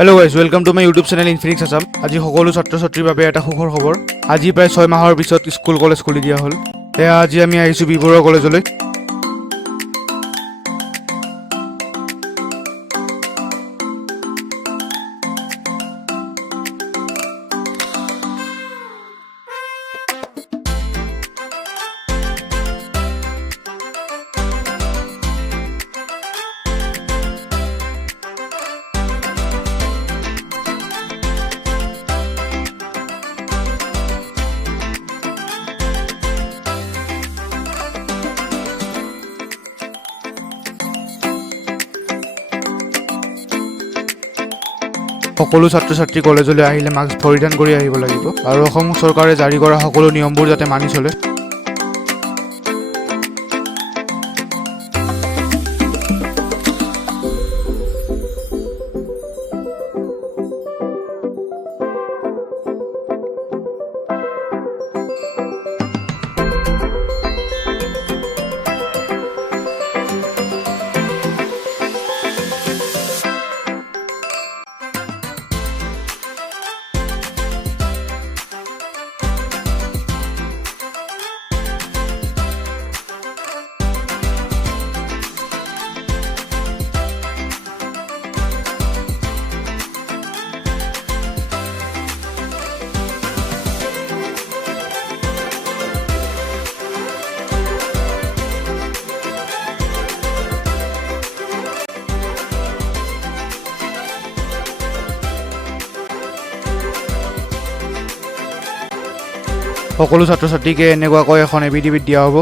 Hello guys, welcome to my YouTube channel Infinix Assam. আজি সকলো ছাত্ৰ ছাত্ৰীৰ বাবে এটা সুখৰ খবৰ। আজি প্ৰায় 6 মাহৰ পিছত স্কুল কলেজ খুলি দিয়া হ'ল। আজি আমি আহিছো B.Baruah কলেজলৈ। সকলো ছাত্ৰ ছাত্ৰী কলেজলৈ আহিলে মাস্ক পৰিধান কৰি আহিব লাগিব আৰু অসম চৰকাৰে জাৰি কৰা সকলো নিয়মবোৰ যাতে মানি চলে। সকলো ছাত্ৰ ছাত্ৰীকে এনেকুৱাকৈ এখন এফিডেভিট দিয়া হ'ব।